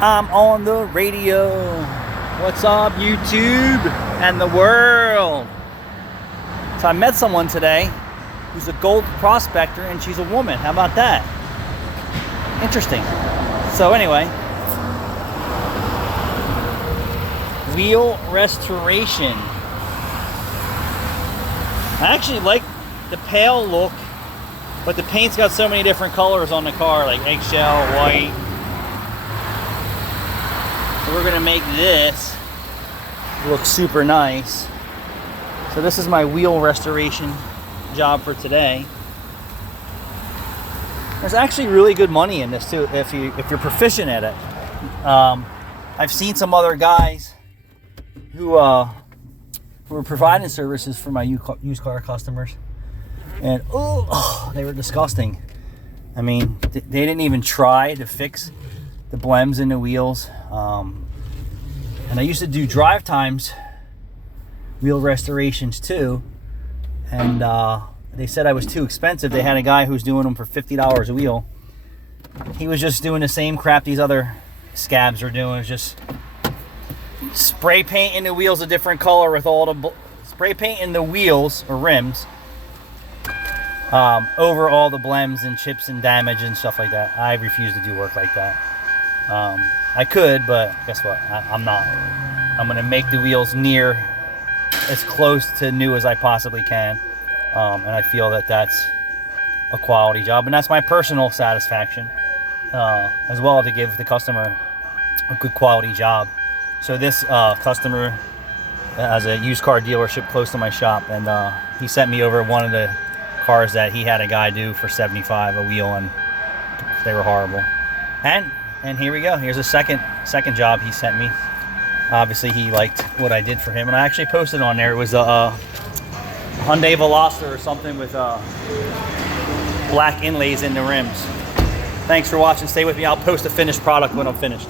I'm on the radio. What's up, YouTube and the world? So I met someone today who's a gold prospector, and she's a woman. How about that? Interesting. So anyway, wheel restoration. I actually like the pale look, but the paint's got so many different colors on the car, like eggshell, white. So we're gonna make this look super nice. So this is my wheel restoration job for today. There's actually really good money in this too, if you're proficient at it. I've seen some other guys who were providing services for my used car customers, and they were disgusting. I mean, they didn't even try to fix the blems in the wheels. And I used to do drive times wheel restorations too, and they said I was too expensive. They had a guy who was doing them for $50 a wheel. He was just doing the same crap these other scabs are doing. It's just spray painting the wheels a different color with all the spray painting the wheels or rims over all the blems and chips and damage and stuff like that. I refuse to do work like that. I could, but guess what? I'm not. I'm gonna make the wheels near as close to new as I possibly can, and I feel that that's a quality job, and that's my personal satisfaction as well, to give the customer a good quality job. So this customer has a used car dealership close to my shop, and he sent me over one of the cars that he had a guy do for $75 a wheel, and they were horrible. And here we go. Here's a second job he sent me. Obviously he liked what I did for him, and I actually posted on there. It was a Hyundai Veloster or something with black inlays in the rims. Thanks for watching. Stay with me. I'll post the finished product when I'm finished.